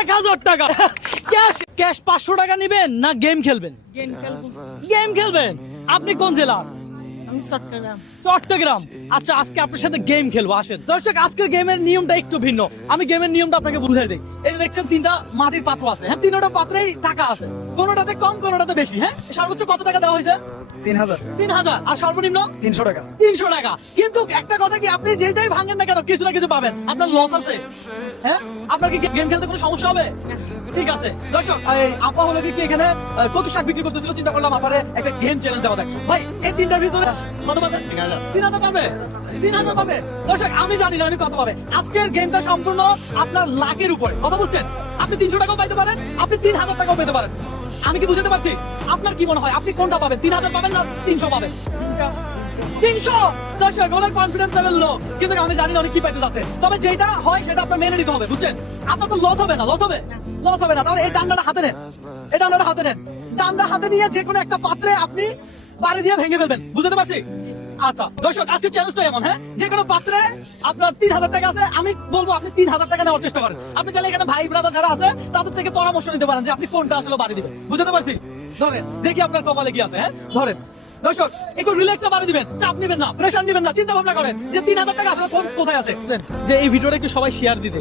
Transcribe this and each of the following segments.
1000 টাকা cash cash 500 টাকা নেবেন না গেম খেলবেন? গেম খেলবেন। আপনি কোন জেলা? আমি চট্টগ্রাম। চট্টগ্রাম। আচ্ছা, আজকে আপনার সাথে গেম খেলবো, আসেন। দর্শক, আজকের গেমের নিয়মটা একটু ভিন্ন। আমি গেমের নিয়মটা আপনাকে বুঝাই দিই। এই যে দেখছেন, 3টা মাটির পাত্র আছে, হ্যাঁ, 3টা পাত্রেই টাকা আছে, কোনোটাতে কম কোনোটাতে বেশি। হ্যাঁ, সর্বোচ্চ কত টাকা দেওয়া হয়েছে? 3000। আর সর্বনিম্ন 300 টাকা। 300 টাকা। কিন্তু একটা কথা কি, আপনি যেটাই ভাঙেন না কেন কিছু না কিছু পাবেন। আপনার লস আছে, হ্যাঁ? আপনার কি গেম খেলতে কোনো সমস্যা হবে? ঠিক আছে। দর্শক, এই আপা হলো কি এখানে কত শাক বিক্রি করতেছিল, চিন্তা করলাম আপারে একটা গেম চ্যালেঞ্জ দেওয়া দেখ। ভাই, এই 3টার ভিতরে কত পাবে? 3000 পাবে। 3000 পাবে। দর্শক, আমি জানি না উনি কত পাবে। আজকের গেমটা সম্পূর্ণ আপনার লাকের উপরে। কথা বুঝছেন? আপনি 300 টাকাও পাইতে পারেন, আপনি 3000 টাকাও পেতে পারেন। আমি কি বুঝতে পারছি? আপনার কি মনে হয় আপনি কোনটা পাবেন? 3000 পাবেন না 300 পাবেন? 300। দর্শক, ওনার কনফিডেন্স লেভেল লো, কিন্তু আমি জানি না উনি কি পাইতে যাচ্ছে। তবে যেটা হয় সেটা আপনার মেনে নিতে হবে, বুঝছেন? আপনার তো লস হবে না, লস হবে না। তাহলে এই ডান্ডাটা হাতে নেন, এই ডান্ডাটা হাতে নেন। ডান্ডা হাতে নিয়ে যে কোনো একটা পাত্রে আপনি বাড়ি দিয়ে ভেঙে ফেলবেন। বুঝতে পারছি? আচ্ছা দর্শক, আজকে চ্যালেঞ্জটা এমন, হ্যাঁ, যে কোনো পাত্রে আপনার 3000 টাকা আছে, আমি বলবো আপনি 3000 টাকা নেওয়ার চেষ্টা করেন। আপনি চাইলে এখানে ভাই ব্রাদার যারা আছে তাদের থেকে পরামর্শ নিতে পারেন যে আপনি কোনটা আসলে বাড়ি দিবেন। বুঝতে পারছি? ধরেন, দেখি আপনার কপালে কি আছে। হ্যাঁ, ধরেন। দর্শক, একটু রিল্যাক্সে বাড়ি দিবেন, চাপ নিবেন না, প্রেশার নিবেন না, চিন্তা ভাবনা করেন যে 3000 টাকা আসলে কোথায় আছে। যে এই ভিডিওটা একটু সবাই শেয়ার দিতে,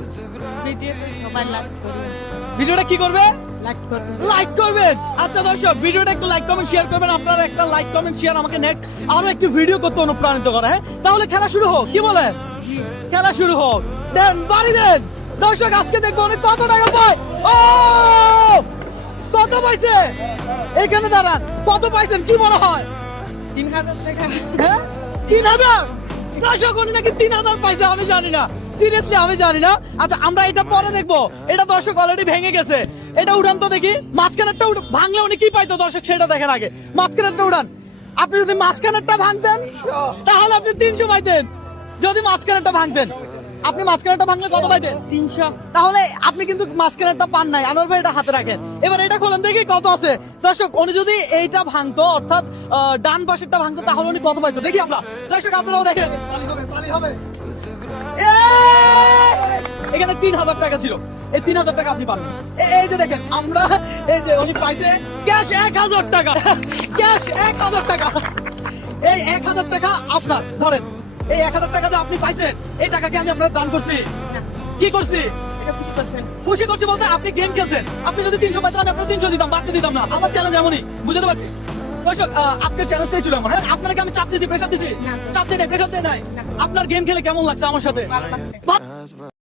ভিডিওতে সবাই লাইক করবেন। ভিডিওটা কি করবে? লাইক করবেন। করবেন। আচ্ছা দর্শক, ভিডিওটা একটু লাইক কমেন্ট শেয়ার করবেন। আপনারা একটা লাইক কমেন্ট শেয়ার আমাকে নেক্সট আরো একটু ভিডিও করতে অনুপ্রাণিত করে। হ্যাঁ, তাহলে খেলা শুরু হোক, কি বলেন? খেলা শুরু হোক, দেন বাড়ি দেন। দর্শক, আজকে দেখবো উনি কত টাকা পায়। ও, কত পাইছে? এখানে দাঁড়ান, কত পাইছেন কি মনে হয়? 3000 টাকা। হ্যাঁ, 3000। দর্শক, উনি নাকি 3000 পাইছে, আমি জানি না, সিরিয়াসলি আমি জানি না। আচ্ছা, আমরা এটা পরে দেখবো। এটা দর্শক অলরেডি ভেঙে গেছে। এটা উড়ান তো দেখি, মাঝখানেরটা ভাঙলে উনি কি পাইতো দর্শক সেটা দেখেন আগে। মাঝখানেরটা উড়ান। আপনি যদি মাঝখানেরটা ভাঙতেন তাহলে আপনি 300 পাইতেন। যদি মাঝখানেরটা ভাঙতেন, আপনি মাঝখানেরটা ভাঙলে কত পাইতেন? 300। তাহলে আপনি কিন্তু মাঝখানেরটা পান নাই। আনোয়ার ভাই, এটা হাতে রাখেন। এবার এটা খোলেন দেখি কত আছে। দর্শক, উনি যদি এইটা ভাঙতো, অর্থাৎ ডান পাশেরটা ভাঙতো, তাহলে উনি কত পাইতো দেখি আমরা। দর্শক, আপনারাও দেখেন। এখানে 3000 টাকা ছিল, এই 3000 টাকা আপনি পাবেন। এই যে দেখেন, আমরা এই যে উনি পাইছে ক্যাশ 1000 টাকা, ক্যাশ 1000 টাকা। এই 1000 টাকা আপনার। ধরেন, এই 1000 টাকা যে আপনি পাইছেন, এই টাকাকে আমি আপনার দান করছি। কি করছি? এটা খুশি করছেন? খুশি করছি বলতে আপনি গেম খেলছেন। আপনি যদি 300 পাইতেন, আমি আপনার 300 দিতাম, বাড়তে দিতাম না। আমার চ্যালেঞ্জ এমনই, বুঝতে পারছি? দর্শক, আজকের চ্যালেঞ্জটাই ছিল আমার। হ্যাঁ, আপনাকে আমি চাপ দিয়েছি, প্রেশার দিয়েছি? চাপ দিয়ে নাই, প্রেশার দিয়ে নাই। আপনার গেম খেলে কেমন লাগছে আমার সাথে? ভালো লাগছে।